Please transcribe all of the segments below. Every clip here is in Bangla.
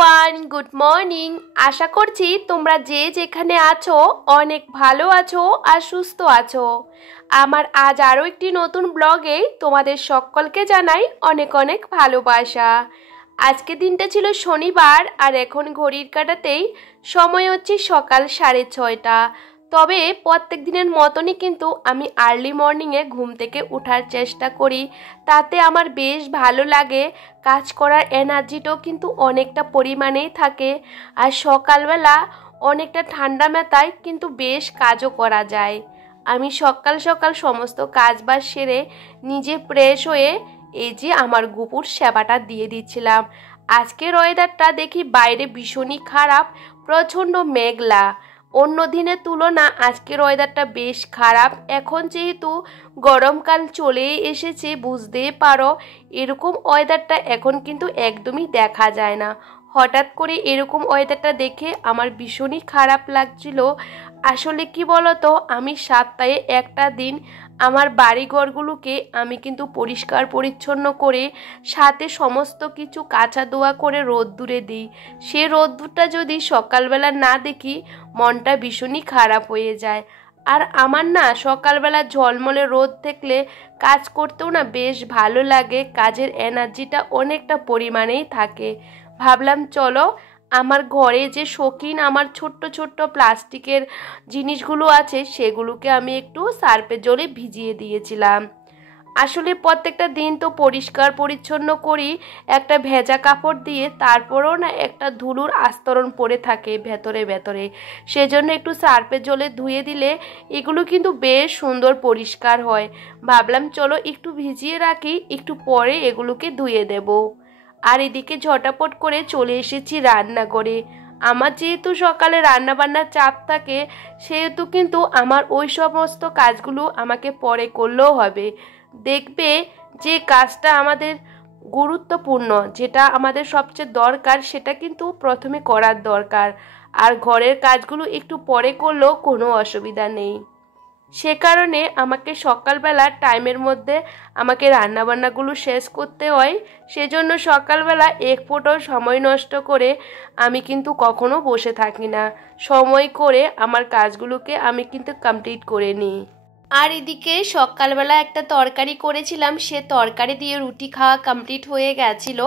Everyone, good morning. আশা করছি তোমরা যে যেখানে আছো অনেক ভালো আছো আর সুস্থ আছো। আমার আজ আরও একটি নতুন ব্লগে তোমাদের সকলকে জানাই অনেক অনেক ভালোবাসা। আজকে দিনটা ছিল শনিবার আর এখন ঘড়ির কাঁটাতেই সময় হচ্ছে সকাল 6:30। তবে প্রত্যেক দিনের মতনই কিন্তু আমি আর্লি মর্নিংয়ে ঘুম থেকে ওঠার চেষ্টা করি, তাতে আমার বেশ ভালো লাগে। কাজ করার এনার্জিটাও কিন্তু অনেকটা পরিমাণেই থাকে, আর সকালবেলা অনেকটা ঠান্ডা মাথায় কিন্তু বেশ কাজও করা যায়। আমি সকাল সকাল সমস্ত কাজবাজ সেরে নিজে ফ্রেশ হয়ে এই যে আমার গুপুর সেবাটা দিয়ে দিচ্ছিলাম। আজকের ওয়েদারটা দেখি বাইরে ভীষণই খারাপ, প্রচণ্ড মেঘলা। অন্য দিনের তুলনা আজকের ওয়েদারটা বেশ খারাপ। এখন যেহেতু গরমকাল চলেই এসেছে, বুঝতেই পারো এরকম ওয়েদারটা এখন কিন্তু একদমই দেখা যায় না। হঠাৎ করে এরকম ওয়েদারটা দেখে আমার ভীষণই খারাপ লাগছিল। আসলে কি বলতো, আমি সপ্তাহে একটা দিন আমার বাড়িঘরগুলোকে আমি কিন্তু পরিষ্কার পরিচ্ছন্ন করে সাথে সমস্ত কিছু কাচা ধোয়া করে রোদ্দুরে দিই। সে রোদ্দুরটা যদি সকালবেলা না দেখি মনটা ভীষণই খারাপ হয়ে যায়। আর আমার না সকালবেলা ঝলমলে রোদ দেখলে কাজ করতেও না বেশ ভালো লাগে, কাজের এনার্জিটা অনেকটা পরিমাণেই থাকে। ভাবলাম চলো আমার ঘরে যে শৌখিন আমার ছোট্ট ছোট্ট প্লাস্টিকের জিনিসগুলো আছে সেগুলোকে আমি একটু সার্ফের জলে ভিজিয়ে দিয়েছিলাম। আসলে প্রত্যেকটা দিন তো পরিষ্কার পরিচ্ছন্ন করি একটা ভেজা কাপড় দিয়ে, তারপরেও না একটা ধুলোর আস্তরণ পড়ে থাকে ভেতরে ভেতরে। সেজন্য একটু সার্ফের জলে ধুয়ে দিলে এগুলো কিন্তু বেশ সুন্দর পরিষ্কার হয়। ভাবলাম চলো একটু ভিজিয়ে রাখি, একটু পরে এগুলোকে ধুয়ে দেব। আর এদিকে ঝটাপট করে চলে এসেছি রান্নাঘরে। আমার যেহেতু সকালে রান্নাবান্নার চাপ থাকে, সেহেতু কিন্তু আমার ওই সমস্ত কাজগুলো আমাকে পরে করলেও হবে। দেখবে যে কাজটা আমাদের গুরুত্বপূর্ণ, যেটা আমাদের সবচেয়ে দরকার, সেটা কিন্তু প্রথমে করার দরকার। আর ঘরের কাজগুলো একটু পরে করলেও কোনো অসুবিধা নেই। সে কারণে আমাকে সকালবেলা টাইমের মধ্যে আমাকে রান্নাবান্নাগুলো শেষ করতে হয়। সেজন্য সকালবেলা এক ফোঁটাও সময় নষ্ট করে আমি কিন্তু কখনো বসে থাকি না। সময় করে আমার কাজগুলোকে আমি কিন্তু কমপ্লিট করে নিই। আর এদিকে সকালবেলা একটা তরকারি করেছিলাম, সে তরকারি দিয়ে রুটি খাওয়া কমপ্লিট হয়ে গেছিলো।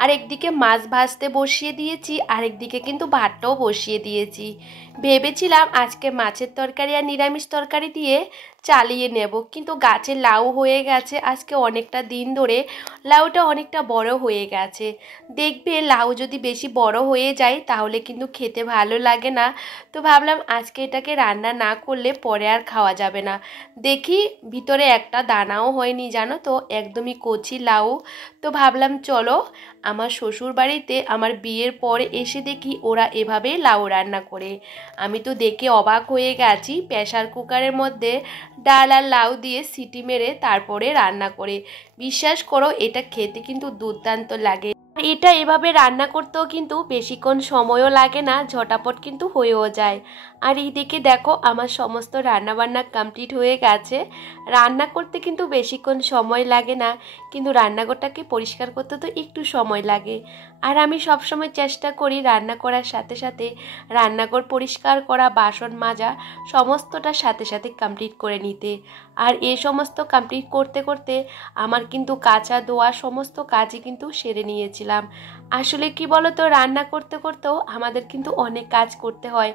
আর একদিকে মাছ ভাজতে বসিয়ে দিয়েছি, আর একদিকে কিন্তু ভাতটাও বসিয়ে দিয়েছি। ভেবেছিলাম আজকে মাছের তরকারি আর নিরামিষ তরকারি দিয়ে চালিয়ে নেব, কিন্তু গাছে লাউ হয়ে গেছে আজকে অনেকটা দিন ধরে। লাউটা অনেকটা বড় হয়ে গেছে। দেখবে লাউ যদি বেশি বড় হয়ে যায় তাহলে কিন্তু খেতে ভালো লাগে না। তো ভাবলাম আজকে এটাকে রান্না না করলে পরে আর খাওয়া যাবে না। দেখি ভিতরে একটা দানাও হয়নি জানো তো, একদমই কচি লাউ। তো ভাবলাম চলো আমার শ্বশুর বাড়িতে আমার বিয়ের পরে এসে দেখি ওরা এভাবে লাউ রান্না করে। আমি তো দেখে অবাক হয়ে গেছি, প্রেসার কুকারের মধ্যে ডাল আর লাউ দিয়ে সিটি মেরে তারপরে রান্না করে। বিশ্বাস করো এটা খেতে কিন্তু দুর্দান্ত লাগে। এটা এভাবে রান্না করতেও কিন্তু বেশিক্ষণ সময়ও লাগে না, ঝটাপট কিন্তু হয়েও যায়। আর এইদিকে দেখো আমার সমস্ত রান্নাবান্না কমপ্লিট হয়ে গেছে। রান্না করতে কিন্তু বেশিক্ষণ সময় লাগে না, কিন্তু রান্নাঘরটাকে পরিষ্কার করতে তো একটু সময় লাগে। আর আমি সবসময় চেষ্টা করি রান্না করার সাথে সাথে রান্নাঘর পরিষ্কার করা, বাসন মাজা সমস্তটার সাথে সাথে কমপ্লিট করে নিতে। আর এই সমস্ত কমপ্লিট করতে করতে আমার কিন্তু কাচা ধোয়া সমস্ত কাজই কিন্তু সেরে নিয়েছিলাম। আসলে কি বলতো, রান্না করতে করতেও আমাদের কিন্তু অনেক কাজ করতে হয়।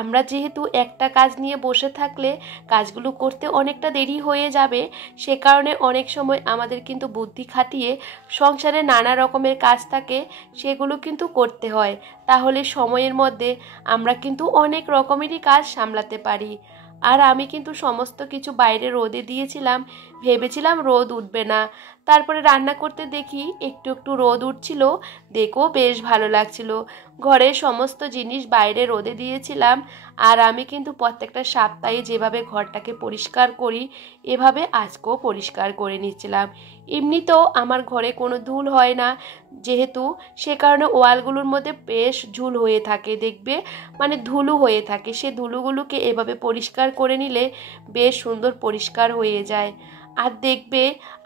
আমরা যেহেতু একটা কাজ নিয়ে বসে থাকলে কাজগুলো করতে অনেকটা দেরি হয়ে যাবে, সে কারণে অনেক সময় আমাদের কিন্তু বুদ্ধি খাটিয়ে সংসারে নানা রকমের কাজ থাকে সেগুলো কিন্তু করতে হয়। তাহলে সময়ের মধ্যে আমরা কিন্তু অনেক রকমেরই কাজ সামলাতে পারি। আর আমি কিন্তু সমস্ত কিছু বাইরে রোদে দিয়েছিলাম, ভেবেছিলাম রোদ উঠবে না। তারপরে রান্না করতে দেখি একটু একটু রোদ উঠছিল, দেখেও বেশ ভালো লাগছিল। ঘরের সমস্ত জিনিস বাইরে রোদে দিয়েছিলাম। আর আমি কিন্তু প্রত্যেকটা সপ্তাহে যেভাবে ঘরটাকে পরিষ্কার করি এভাবে আজকেও পরিষ্কার করে নিচ্ছিলাম। এমনিতেও আমার ঘরে কোনো ধুল হয় না যেহেতু, সে কারণে ওয়ালগুলোর মধ্যে বেশ ঝুল হয়ে থাকে, দেখবে মানে ধুলো হয়ে থাকে। সে ধুলোগুলোকে এভাবে পরিষ্কার করে নিলে বেশ সুন্দর পরিষ্কার হয়ে যায়। আর দেখবে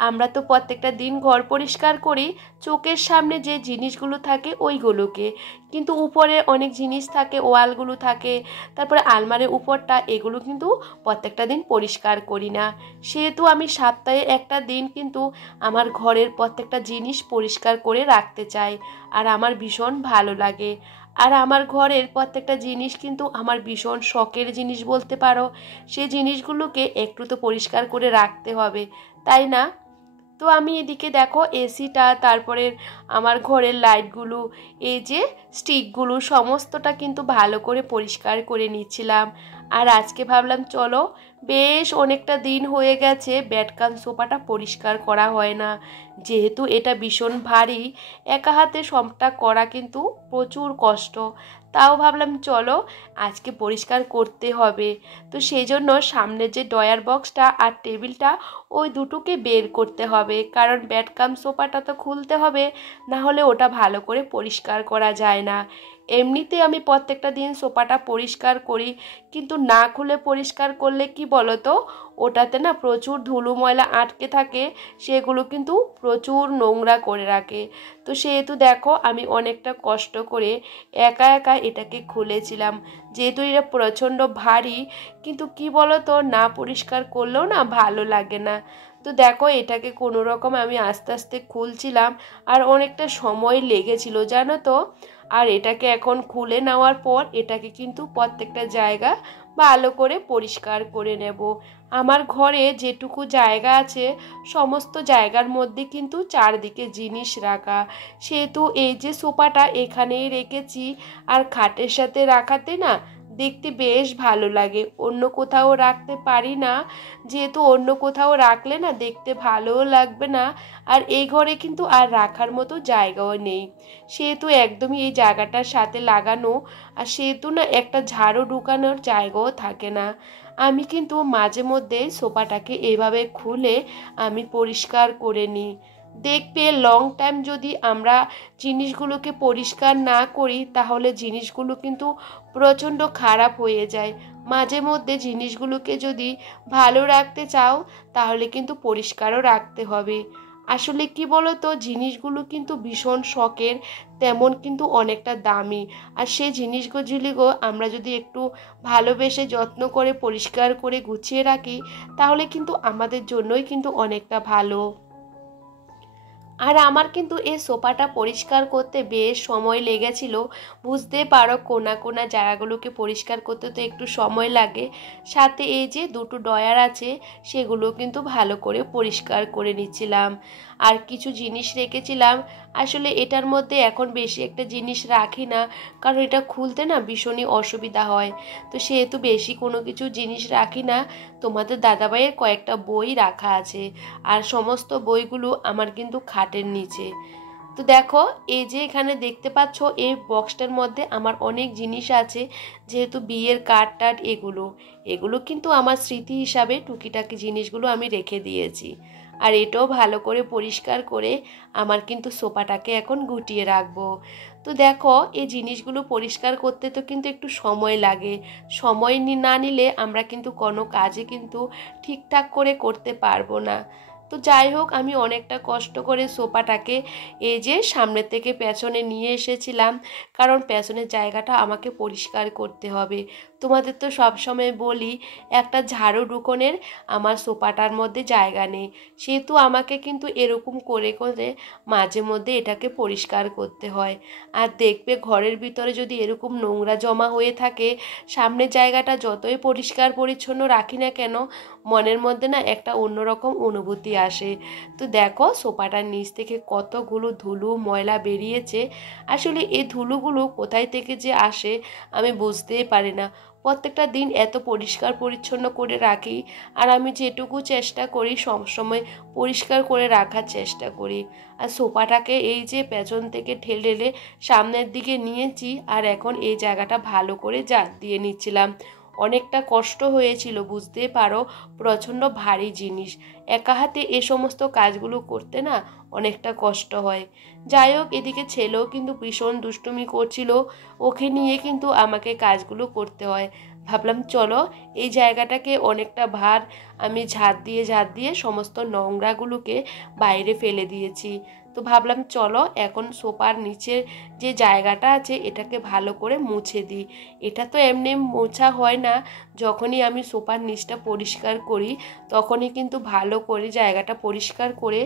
আমরা তো প্রত্যেকটা দিন ঘর পরিষ্কার করি চোখের সামনে যে জিনিসগুলো থাকে ওইগুলোকে, কিন্তু উপরে অনেক জিনিস থাকে, ওয়ালগুলো থাকে, তারপরে আলমারির উপরটা, এগুলো কিন্তু প্রত্যেকটা দিন পরিষ্কার করি না। সেহেতু আমি সপ্তাহে একটা দিন কিন্তু আমার ঘরের প্রত্যেকটা জিনিস পরিষ্কার করে রাখতে চাই, আর আমার ভীষণ ভালো লাগে। আর আমার ঘরের প্রত্যেকটা জিনিস কিন্তু আমার ভীষণ শখের জিনিস বলতে পারো। সেই জিনিসগুলোকে একটু তো পরিষ্কার করে রাখতে হবে, তাই না? তো আমি এদিকে দেখো এসিটা, তারপরে আমার ঘরের লাইটগুলো, এই যে স্টিকগুলো, সমস্তটা কিন্তু ভালো করে পরিষ্কার করে নিচ্ছিলাম। আর আজকে ভাবলাম চলো, বেশ অনেকটা দিন হয়ে গেছে বেডকাম সোফাটা পরিষ্কার করা হয় না, যেহেতু এটা ভীষণ ভারী, একা হাতে সবটা করা কিন্তু প্রচুর কষ্ট। তাও ভাবলাম চলো আজকে পরিষ্কার করতে হবে। তো সেই জন্য সামনের যে ড্রয়ার বক্সটা আর টেবিলটা, ওই দুটোকে বের করতে হবে, কারণ বেডকাম সোফাটা তো খুলতে হবে, না হলে ওটা ভালো করে পরিষ্কার করা যায় না। এমনিতে আমি প্রত্যেকটা দিন সোফাটা পরিষ্কার করি, কিন্তু না খুলে পরিষ্কার করলে কি বলো তো, ওটাতে না প্রচুর ধুলো ময়লা আটকে থাকে, সেগুলো কিন্তু প্রচুর নোংরা করে রাখে। তো সেহেতু দেখো আমি অনেকটা কষ্ট করে একা একা এটাকে খুলেছিলাম, যেহেতু এটা প্রচণ্ড ভারী, কিন্তু কি বলো তো, না পরিষ্কার করলেও না ভালো লাগে না। তো দেখো এটাকে কোনো রকম আমি আস্তে আস্তে খুলছিলাম, আর অনেকটা সময় লেগেছিল জানো তো। আর এটাকে এখন খুলে নেওয়ার পর এটাকে কিন্তু প্রত্যেকটা জায়গা ভালো করে পরিষ্কার করে নেব। আমার ঘরে যেটুকু জায়গা আছে সমস্ত জায়গার মধ্যে কিন্তু চারদিকে জিনিস রাখা, সেহেতু এই যে সোফাটা এখানেই রেখেছি, আর খাটের সাথে রাখাতে না দেখতে বেশ ভালো লাগে, অন্য কোথাও রাখতে পারি না, যেহেতু অন্য কোথাও রাখলে না দেখতে ভালোও লাগবে না, আর এই ঘরে কিন্তু আর রাখার মতো জায়গাও নেই, সেহেতু একদমই এই জায়গাটার সাথে লাগানো, আর সেহেতু না একটা ঝাড়ু ঢুকানোর জায়গাও থাকে না। আমি কিন্তু মাঝে মধ্যে সোফাটাকে এভাবে খুলে আমি পরিষ্কার করে নিই। দেখবে লং টাইম যদি আমরা জিনিসগুলোকে পরিষ্কার না করি, তাহলে জিনিসগুলো কিন্তু প্রচণ্ড খারাপ হয়ে যায়। মাঝে মধ্যে জিনিসগুলোকে যদি ভালো রাখতে চাও, তাহলে কিন্তু পরিষ্কারও রাখতে হবে। আসলে কি বলো তো, জিনিসগুলো কিন্তু ভীষণ শখের, তেমন কিন্তু অনেকটা দামি, আর সেই জিনিসগুলো আমরা যদি একটু ভালোবেসে যত্ন করে পরিষ্কার করে গুছিয়ে রাখি, তাহলে কিন্তু আমাদের জন্যই কিন্তু অনেকটা ভালো। আর আমার কিন্তু এই সোফাটা পরিষ্কার করতে বেশ সময় লেগেছিল, বুঝতে পারো কোনা কোনা জায়গাগুলোকে পরিষ্কার করতে তো একটু সময় লাগে। সাথে এই যে দুটো ড্রয়ার আছে, সেগুলো কিন্তু ভালো করে পরিষ্কার করে নিচ্ছিলাম। আর কিছু জিনিস রেখেছিলাম, আসলে এটার মধ্যে এখন বেশি একটা জিনিস রাখি না, কারণ এটা খুলতে না ভীষণই অসুবিধা হয়। তো সেহেতু বেশি কোনো কিছু জিনিস রাখি না। তোমাদের দাদাভাইয়ের কয়েকটা বই রাখা আছে, আর সমস্ত বইগুলো আমার কিন্তু খাটের নিচে। তো দেখো এই যে এখানে দেখতে পাচ্ছ, এই বক্সটার মধ্যে আমার অনেক জিনিস আছে, যেহেতু বিয়ের কার্ড টার্ড, এগুলো এগুলো কিন্তু আমার স্মৃতি হিসাবে টুকিটাকি জিনিসগুলো আমি রেখে দিয়েছি। আর এটাও ভালো করে পরিষ্কার করে আমার কিন্তু সোফাটাকে এখন গুটিয়ে রাখবো। তো দেখো এই জিনিসগুলো পরিষ্কার করতে তো কিন্তু একটু সময় লাগে, সময় না নিলে আমরা কিন্তু কোনো কাজে কিন্তু ঠিকঠাক করে করতে পারবো না। তো যাই হোক, আমি অনেকটা কষ্ট করে সোফাটাকে এই যে সামনে থেকে পেছনে নিয়ে এসেছিলাম, কারণ পেছনের জায়গাটা আমাকে পরিষ্কার করতে হবে। তোমাদের তো সবসময় বলি, একটা ঝাড়ু ঢুকনের আমার সোফাটার মধ্যে জায়গা নেই, সেহেতু আমাকে কিন্তু এরকম করে করে মাঝে মধ্যে এটাকে পরিষ্কার করতে হয়। আর দেখবে ঘরের ভিতরে যদি এরকম নোংরা জমা হয়ে থাকে, সামনের জায়গাটা যতই পরিষ্কার পরিচ্ছন্ন রাখি না কেন, মনের মধ্যে না একটা অন্যরকম অনুভূতি আসে। তো দেখো সোফাটার নিচ থেকে কতগুলো ধুলো ময়লা বেরিয়েছে, আসলে এই ধুলোগুলো কোথায় থেকে যে আসে আমি বুঝতেই পারি না। প্রত্যেকটা দিন এত পরিষ্কার পরিচ্ছন্ন করে রাখি, আর আমি যেটুকু চেষ্টা করি সবসময় পরিষ্কার করে রাখার চেষ্টা করি। আর সোফাটাকে এই যে পেছন থেকে ঠেলে সামনের দিকে নিয়েছি, আর এখন এই জায়গাটা ভালো করে ঝাড় দিয়ে নিচ্ছিলাম। অনেকটা কষ্ট হয়েছিল, বুঝতে পারো, প্রচণ্ড ভারী জিনিস, একা হাতে এ সমস্ত কাজগুলো করতে না অনেকটা কষ্ট হয়। যাই হোক, এদিকে ছেলেও কিন্তু ভীষণ দুষ্টুমি করছিল, ওকে নিয়ে কিন্তু আমাকে কাজগুলো করতে হয়। ভাবলাম চলো এই জায়গাটাকে অনেকটা ভার আমি ঝাড় দিয়ে সমস্ত নোংরাগুলোকে বাইরে ফেলে দিয়েছি। তো ভাবলাম চলো এখন সোফার নিচের যে জায়গাটা আছে এটাকে ভালো করে মুছে দিই। এটা তো এমনি মোছা হয় না, যখনই আমি সোফার নিচটা পরিষ্কার করি তখনই কিন্তু ভালো করে জায়গাটা পরিষ্কার করে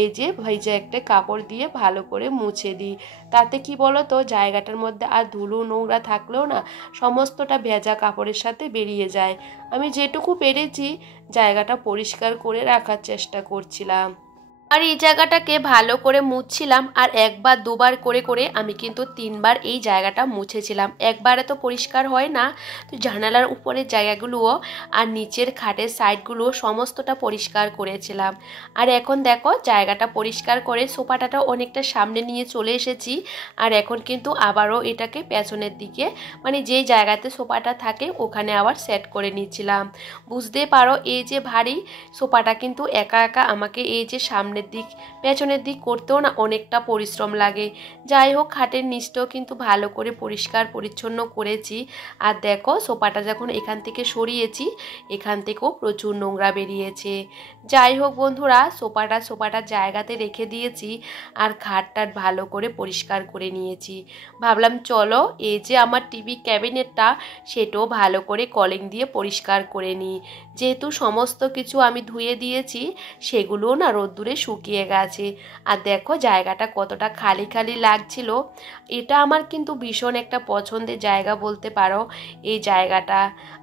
এই যে ভেজা একটা কাপড় দিয়ে ভালো করে মুছে দিই। তাতে কি বলো তো, জায়গাটার মধ্যে আর ধুলো নোংরা থাকলেও না সমস্তটা ভেজা কাপড়ের সাথে বেরিয়ে যায়। আমি যেটুকু পেরেছি জায়গাটা পরিষ্কার করে রাখার চেষ্টা করছিলাম। আর এই জায়গাটাকে ভালো করে মুছছিলাম, আর একবার দুবার করে করে আমি কিন্তু 3বার এই জায়গাটা মুছেছিলাম। একবারে তো পরিষ্কার হয় না, তো জানালার উপরের জায়গাগুলোও আর নিচের খাটের সাইডগুলো সমস্তটা পরিষ্কার করেছিলাম। আর এখন দেখো জায়গাটা পরিষ্কার করে সোফাটাটা অনেকটা সামনে নিয়ে চলে এসেছি। আর এখন কিন্তু আবারও এটাকে পেছনের দিকে, মানে যেই জায়গাতে সোফাটা থাকে ওখানে আবার সেট করে নিচ্ছিলাম। বুঝতে পারো এই যে ভারী সোফাটা কিন্তু একা একা আমাকে এই যে সামনের দিক পেছনের দিক করতেও না অনেকটা পরিশ্রম লাগে। যাই হোক, খাটের নিচটাও কিন্তু ভালো করে পরিষ্কার পরিচ্ছন্ন করেছি। আর দেখো সোফাটা যখন এখান থেকে সরিয়েছি এখান থেকেও প্রচুর নোংরা বেরিয়েছে। যাই হোক বন্ধুরা, সোফাটা জায়গাতে রেখে দিয়েছি আর খাটটা ভালো করে পরিষ্কার করে নিয়েছি। ভাবলাম চলো এই যে আমার টিভি ক্যাবিনেটটা সেটাও ভালো করে কলিং দিয়ে পরিষ্কার করে নিই। যেহেতু সমস্ত কিছু আমি ধুয়ে দিয়েছি সেগুলোও না রোদ্দুরে শুকিয়ে গেছে। আর দেখো জায়গাটা কতটা খালি খালি লাগছিল। এটা আমার কিন্তু ভীষণ একটা পছন্দের জায়গা বলতে পারো এই জায়গাটা।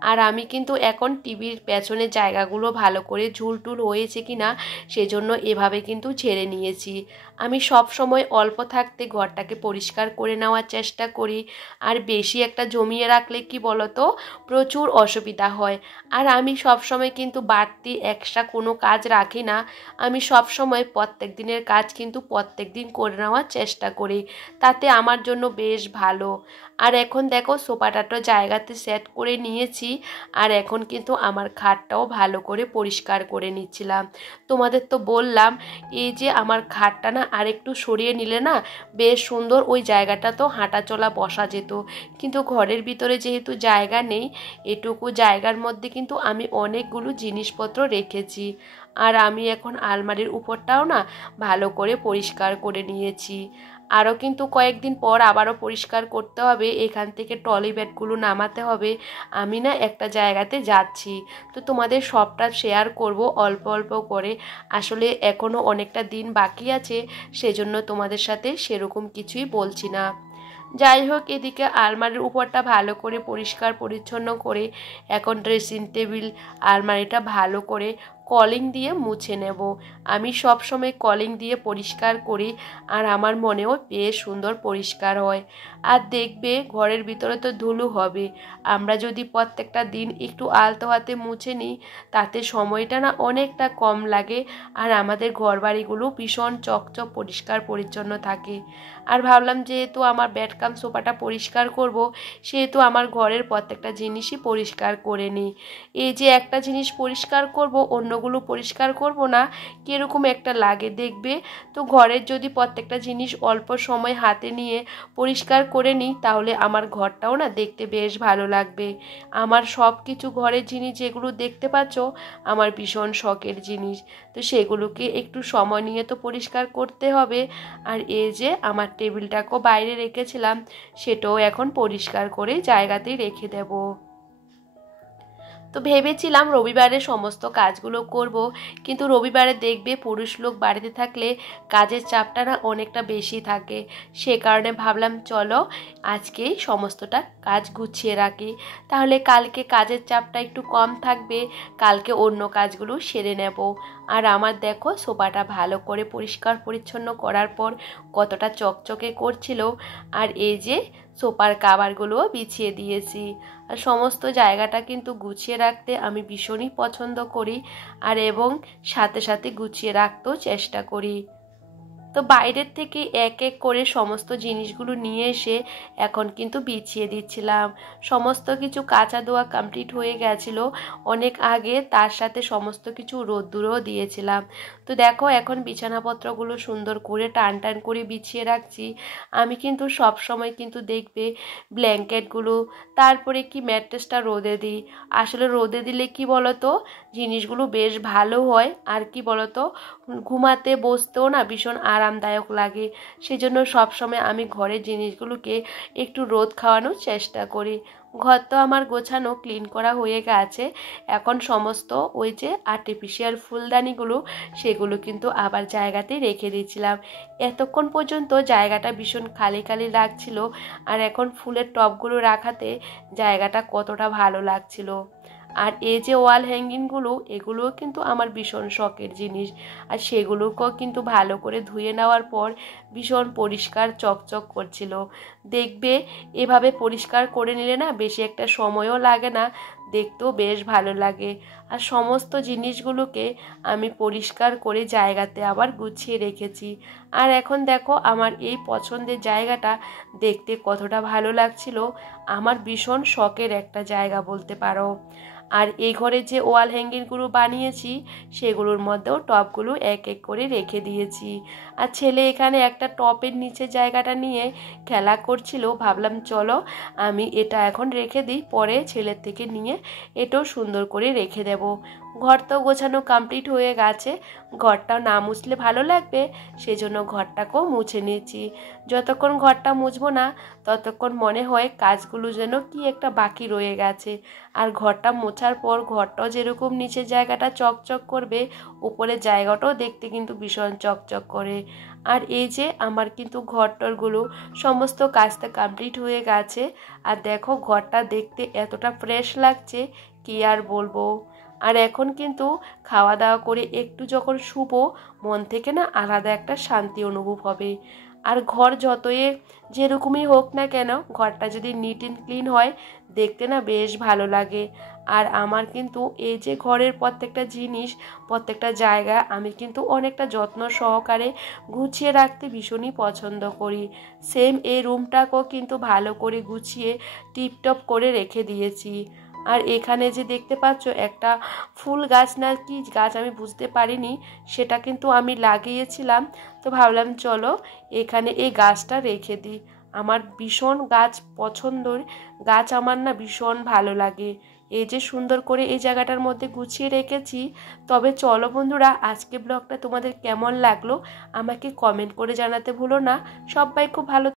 আর আমি কিন্তু এখন টিভির পেছনের জায়গাগুলো ভালো করে ঝুলটুল হয়েছে কিনা সেজন্য এভাবে কিন্তু ঝেড়ে নিয়েছি। আমি সব সময় অল্প থাকতে ঘরটাকে পরিষ্কার করে নেওয়ার চেষ্টা করি। আর বেশি একটা জমিয়ে রাখলে কি বলতো, প্রচুর অসুবিধা হয়। আর আমি সব সময় কিন্তু বাড়তি এক্সট্রা কোনো কাজ রাখি না। আমি সব সময় প্রত্যেক দিনের কাজ কিন্তু প্রত্যেক দিন করে নেওয়ার চেষ্টা করি, তাতে আমার জন্য বেশ ভালো। আর এখন দেখো সোফাটাটা জায়গাতে সেট করে নিয়েছি। আর এখন কিন্তু আমার খাটটাও ভালো করে পরিষ্কার করে নিচ্ছিলাম। তোমাদের তো বললাম এই যে আমার খাটটা না আরেকটু সরিয়ে নিলে না বেশ সুন্দর ওই জায়গাটা তো হাঁটা চলা বসা যেত, কিন্তু ঘরের ভিতরে যেহেতু জায়গা নেই, এটুকু জায়গার মধ্যে কিন্তু আমি অনেকগুলো জিনিসপত্র রেখেছি। আর আমি এখন আলমারির উপরটাও না ভালো করে পরিষ্কার করে নিয়েছি। আরও কিন্তু কয়েকদিন পর আবারও পরিষ্কার করতে হবে, এখান থেকে ট্রলি ব্যাগগুলো নামাতে হবে। আমি না একটা জায়গাতে যাচ্ছি, তো তোমাদের সবটা শেয়ার করব অল্প অল্প করে। আসলে এখনও অনেকটা দিন বাকি আছে, সেজন্য তোমাদের সাথে সেরকম কিছুই বলছি না। যাই হোক, এদিকে আলমারির উপরটা ভালো করে পরিষ্কার পরিচ্ছন্ন করে এখন ড্রেসিং টেবিল আলমারিটা ভালো করে কলিং দিয়ে মুছে নেব। আমি সব সময় কলিং দিয়ে পরিষ্কার করি, আর আমার মনেও বেশ সুন্দর পরিষ্কার হয়। আর দেখবে ঘরের ভিতরে তো ধুলো হবে, আমরা যদি প্রত্যেকটা দিন একটু আলতো হাতে মুছে নিই তাতে সময়টা না অনেকটা কম লাগে, আর আমাদের ঘরবাড়িগুলো ভীষণ চকচক পরিষ্কার পরিচ্ছন্ন থাকে। আর ভাবলাম যেহেতু আমার বেডকাম সোফাটা পরিষ্কার করব, সেহেতু আমার ঘরের প্রত্যেকটা জিনিসই পরিষ্কার করে নিই। এই যে একটা জিনিস পরিষ্কার করব অন্যগুলো পরিষ্কার করব না, কীরকম একটা লাগে দেখবে। তো ঘরের যদি প্রত্যেকটা জিনিস অল্প সময় হাতে নিয়ে পরিষ্কার করে নিই তাহলে আমার ঘরটাও না দেখতে বেশ ভালো লাগবে। আমার সব কিছু ঘরের জিনিস যেগুলো দেখতে পাচ্ছ আমার ভীষণ শখের জিনিস, তো সেগুলোকে একটু সময় নিয়ে তো পরিষ্কার করতে হবে। আর এই যে আমার টেবিলটাকেও বাইরে রেখেছিলাম, সেটাও এখন পরিষ্কার করে জায়গাতেই রেখে দেব। তো ভেবেছিলাম রবিবারে সমস্ত কাজগুলো করব, কিন্তু রবিবারে দেখবে পুরুষ লোক বাড়িতে থাকলে কাজের চাপটা না অনেকটা বেশি থাকে। সে কারণে ভাবলাম চলো আজকেই সমস্তটা কাজ গুছিয়ে রাখি, তাহলে কালকে কাজের চাপটা একটু কম থাকবে, কালকে অন্য কাজগুলো সেরে নেব। আর আমার দেখো সোফাটা ভালো করে পরিষ্কার পরিচ্ছন্ন করার পর কতটা চকচকে করছিল। আর এই যে সোফার কাভারগুলোও বিছিয়ে দিয়েছি। আর সমস্ত জায়গাটা কিন্তু গুছিয়ে রাখতে আমি ভীষণই পছন্দ করি, আর এবং সাথে সাথে গুছিয়ে রাখতেও চেষ্টা করি। তো তো বাইরের থেকে এক এক করে সমস্ত জিনিসগুলো নিয়ে এসে এখন কিন্তু বিছিয়ে দিচ্ছিলাম। সমস্ত কিছু কাচা ধোয়া কমপ্লিট হয়ে গেছিলো অনেক আগে, তার সাথে সমস্ত কিছু রোদ্দুরেও দিয়েছিলাম। তো দেখো এখন বিছানাপত্রগুলো সুন্দর করে টান টান করে বিছিয়ে রাখছি। আমি কিন্তু সব সময় কিন্তু দেখবে ব্ল্যাঙ্কেটগুলো তারপরে কি ম্যাট্রেসটা রোদে দিই। আসলে রোদে দিলে কি বলতো জিনিসগুলো বেশ ভালো হয়, আর কি বলতো ঘুমাতে বসতেও না ভীষণ আরামদায়ক লাগে। সেজন্য সবসময় আমি ঘরের জিনিসগুলোকে একটু রোদ খাওয়ানোর চেষ্টা করি। ঘর তো আমার গোছানো ক্লিন করা হয়ে গেছে। এখন সমস্ত ওই যে আর্টিফিশিয়াল ফুলদানিগুলো সেগুলো কিন্তু আবার জায়গাতে রেখে দিয়েছিলাম। এতক্ষণ পর্যন্ত জায়গাটা ভীষণ খালি খালি লাগছিল, আর এখন ফুলের টবগুলো রাখাতে জায়গাটা কতটা ভালো লাগছিল। আর এই যে ওয়াল হ্যাঙ্গিংগুলো এগুলোও কিন্তু আমার ভীষণ শখের জিনিস, আর সেগুলোকেও কিন্তু ভালো করে ধুয়ে নেওয়ার পর ভীষণ পরিষ্কার চকচক করছিল। দেখবে এভাবে পরিষ্কার করে নিলে না বেশি একটা সময়ও লাগে না, দেখতেও বেশ ভালো লাগে। আর সমস্ত জিনিসগুলোকে আমি পরিষ্কার করে জায়গাতে আবার গুছিয়ে রেখেছি। আর এখন দেখো আমার এই পছন্দের জায়গাটা দেখতে কতটা ভালো লাগছিল। আমার ভীষণ শখের একটা জায়গা বলতে পারো। আর এই ঘরে যে ওয়াল হ্যাঙ্গিংগুলো বানিয়েছি সেগুলোর মধ্যেও টপগুলো এক এক করে রেখে দিয়েছি। আর ছেলে এখানে একটা টপের নিচে জায়গাটা নিয়ে খেলা করছিল, ভাবলাম চলো আমি এটা এখন রেখে দিই, পরে ছেলের থেকে নিয়ে এটাও সুন্দর করে রেখে দেব। ঘর তো গোছানো কমপ্লিট হয়ে গেছে, ঘরটাও না মুছলে ভালো লাগবে, সেজন্য ঘরটাকেও মুছে নিয়েছি। যতক্ষণ ঘরটা মুছবো না ততক্ষণ মনে হয় কাজগুলো যেন কি একটা বাকি রয়ে গেছে। আর ঘরটা মোছার পর ঘরটাও যেরকম নিচের জায়গাটা চকচক করবে, উপরের জায়গাটাও দেখতে কিন্তু ভীষণ চকচক করে। আর এই যে আমার কিন্তু ঘরটরগুলো সমস্ত কাজটা কমপ্লিট হয়ে গেছে। আর দেখো ঘরটা দেখতে এতটা ফ্রেশ লাগছে কি আর বলবো। আর এখন কিন্তু খাওয়া দাওয়া করে একটু যখন শুবো মন থেকে না আলাদা একটা শান্তি অনুভব হবে। আর ঘর যতই যেরকমই হোক না কেন ঘরটা যদি নিট অ্যান্ড ক্লিন হয় দেখতে না বেশ ভালো লাগে। আর আমার কিন্তু এই যে ঘরের প্রত্যেকটা জিনিস প্রত্যেকটা জায়গা আমি কিন্তু অনেকটা যত্ন সহকারে গুছিয়ে রাখতে ভীষণই পছন্দ করি। সেম এই রুমটাকেও কিন্তু ভালো করে গুছিয়ে টিপটপ করে রেখে দিয়েছি। আর এখানে যে দেখতে পাচ্ছ একটা ফুল গাছ না কি গাছ আমি বুঝতে পারিনি, সেটা কিন্তু আমি লাগিয়েছিলাম। তো ভাবলাম চলো এখানে এই গাছটা রেখে দিই। আমার ভীষণ গাছ পছন্দর গাছ, আমার না ভীষণ ভালো লাগে। এই যে সুন্দর করে এই জায়গাটার মধ্যে গুছিয়ে রেখেছি। তবে চলো বন্ধুরা আজকে ব্লগটা তোমাদের কেমন লাগলো আমাকে কমেন্ট করে জানাতে ভুলো না। সবাই খুব ভালো